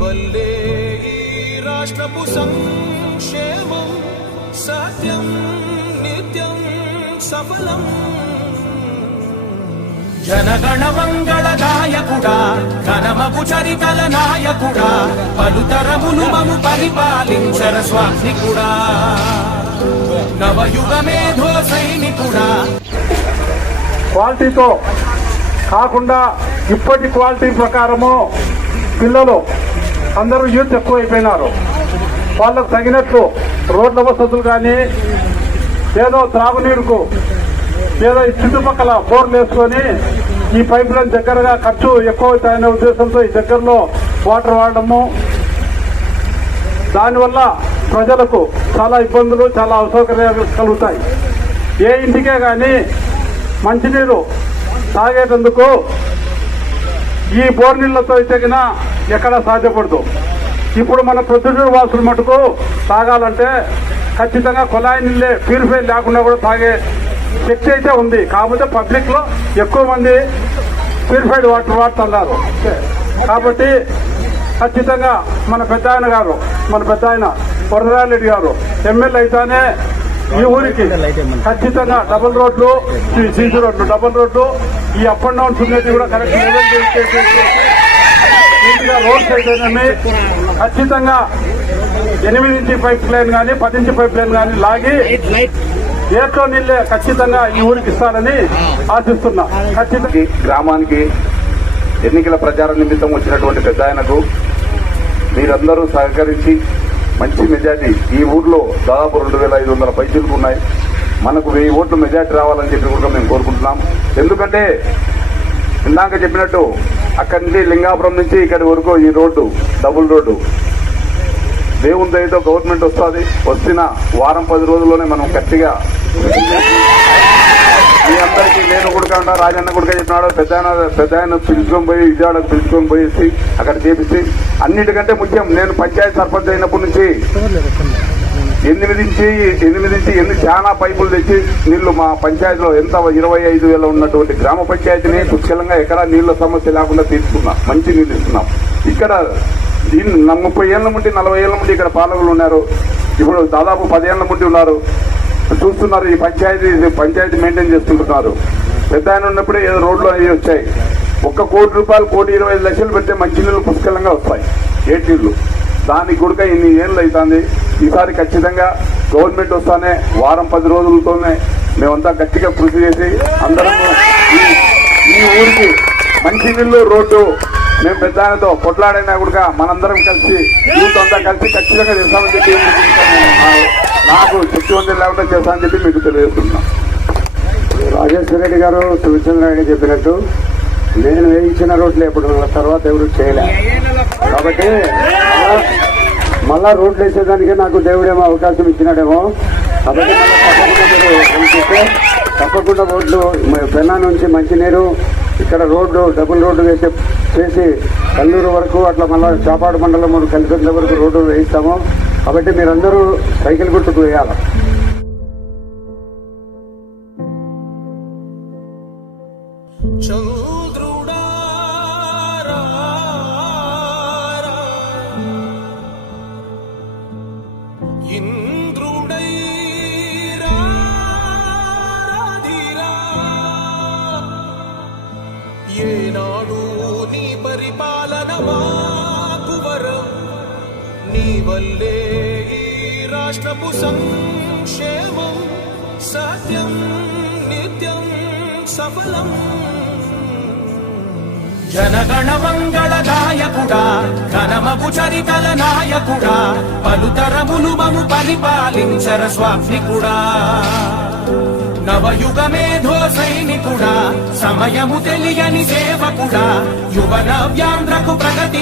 వల్లే ఈ రాష్ట్రపు సంక్షేమం సత్యం నిత్యం సఫలం. జనగణ మంగళ నాయకుడా, ఘనమగు చరితల నాయకుడా, పలుతరములు మము పరిపాలించర స్వామికుడా, నవయుగ మేధో సైనికుడా. క్వాలిటీతో కాకుండా ఇప్పటి క్వాలిటీ ప్రకారము పిల్లలు అందరూ యూత్ ఎక్కువైపోయినారు. వాళ్ళకు తగినట్లు రోడ్ల వసతులు కానీ ఏదో త్రాగునీరుకు ఏదో ఈ చుట్టుపక్కల బోర్లు వేసుకొని ఈ పైప్ లైన్ దగ్గరగా ఖర్చు ఎక్కువ అవుతాయనే ఉద్దేశంతో ఈ దగ్గరలో వాటర్ వాడడము, దానివల్ల ప్రజలకు చాలా ఇబ్బందులు చాలా అసౌకర్యాలు కలుగుతాయి. ఏ ఇంటికే కానీ మంచినీరు తాగేటందుకు ఈ బోర్ నీళ్లతో అయితే ఎక్కడ సాధ్యపడదు. ఇప్పుడు మన ప్రొద్దుటూరు వాసులు మటుకు తాగాలంటే ఖచ్చితంగా కొలాయి నీళ్ళే ప్యూరిఫై లేకుండా కూడా తాగే శక్తి అయితే ఉంది. కాకపోతే పబ్లిక్ లో ఎక్కువ మంది ప్యూరిఫైడ్ వాటర్ వాడుతున్నారు. కాబట్టి ఖచ్చితంగా మన పెద్ద ఆయన వరదరారెడ్డి గారు ఎమ్మెల్యే అయితేనే ఈ ఊరికి ఖచ్చితంగా డబుల్ రోడ్లు, సీసీ రోడ్లు, డబుల్ రోడ్లు, ఈ అప్ అండ్ డౌన్స్ ఉన్నది కూడా కరెక్ట్ రోడ్స్ అయితేనే ఖచ్చితంగా 8 ఇంచి పైప్ లైన్ కానీ 10 ఇంచి పైప్ లైన్ కానీ లాగి ఏట్లో నీళ్ళే ఖచ్చితంగా ఈ ఊరికి ఇస్తారని ఆశిస్తున్నా. ఖచ్చితంగా గ్రామానికి ఎన్నికల ప్రచార నిమిత్తం వచ్చినటువంటి పెద్ద ఆయనకు మీరందరూ సహకరించి మంచి మెజార్టీ, ఈ ఊర్లో దాదాపు 2500 పైసలు ఉన్నాయి, మనకు 1000 ఓట్లు మెజార్టీ రావాలని చెప్పి కూడా మేము కోరుకుంటున్నాం. ఎందుకంటే ఇందాక చెప్పినట్టు అక్కడి నుంచి లింగాపురం నుంచి ఇక్కడి వరకు ఈ రోడ్డు డబుల్ రోడ్డు దేవుని దయతో గవర్నమెంట్ వస్తుంది. వచ్చిన వారం 10 రోజుల్లోనే మనం గట్టిగా మీ అందరికీ నేను కూడా రాజన్న కూడా చెప్పినాడు, పెద్ద ఆయన పిలుచుకొని పోయి విజయవాడకు పిలుచుకొని పోయేసి అక్కడ చేపిస్తే, అన్నిటికంటే ముఖ్యం నేను పంచాయతీ సర్పంచ్ అయినప్పటి నుంచి 8 చాలా పైపులు తెచ్చి నీళ్లు మా పంచాయతీలో ఎంత 25,000 ఉన్నటువంటి గ్రామ పంచాయతీని పుష్కలంగా ఎక్కడా నీళ్ల సమస్య లేకుండా తీసుకున్నాం, మంచి నీళ్లు ఇస్తున్నాం. ఇక్కడ 30 ఏళ్ల నుండి 40 ఏళ్ల నుండి ఇక్కడ పాలకులు ఉన్నారు, ఇప్పుడు దాదాపు 10 ఏళ్ల నుండి ఉన్నారు, చూస్తున్నారు. ఈ పంచాయతీ మెయింటైన్ చేసుకుంటున్నారు. పెద్ద ఆయన ఉన్నప్పుడే ఏదో రోడ్లు అవి వచ్చాయి. 1 కోటి రూపాయలు 1,25,00,000 పెడితే మంచినీళ్ళు పుష్కలంగా వస్తాయి, ఏటీళ్ళు. దానికి కూడా ఇన్ని ఏళ్ళు అవుతుంది. ఈసారి ఖచ్చితంగా గవర్నమెంట్ వస్తానే వారం 10 రోజులతోనే మేమంతా గట్టిగా కృషి చేసి అందరము ఈ ఊరికి మంచినీళ్ళు రోడ్డు మేము పెద్ద ఆయనతో కొట్లాడైనా కూడా మనందరం కలిసి యూత్ అంతా కలిసి ఖచ్చితంగా చేస్తామని చెప్పి నాకు శక్తివంతం లేకుండా చేస్తామని చెప్పి మీకు తెలియజేస్తున్నాం. రాజేశ్వర రెడ్డి గారు సువిచంద్రారెడ్డి చెప్పినట్టు నేను వేయించిన రోడ్లు ఎప్పుడు తర్వాత ఎవరు చేయలే, కాబట్టి మళ్ళా రోడ్లు వేసేదానికే నాకు దేవుడేమో అవకాశం ఇచ్చినాడేమో. కాబట్టి తప్పకుండా రోడ్లు పెన్నా నుంచి మంచినీరు ఇక్కడ రోడ్డు డబుల్ రోడ్డు చేసి కల్లూరు వరకు అట్లా మళ్ళా చాపాడు మండలం కలిపెట్ల వరకు రోడ్డు వేయిస్తాము. కాబట్టి మీరందరూ సైకిల్ గుర్తుకు వేయాలి. ఏనాడు నీ పరిపాలన మాకు వరం, నీ వల్లే ఈ రాష్ట్రపు సంక్షేమం సత్యం నిత్యం సఫలం. జనగణ మంగళ నాయకుడా, ఘనమగు చరితల నాయకుడా, పలుతరములు మము పరిపాలించర స్వామికుడా, నవయుగ మేధో సైనికుడా, సమయము తెలియని సేవకుడా, యువ నవ్యాంధ్రకు ప్రగతిని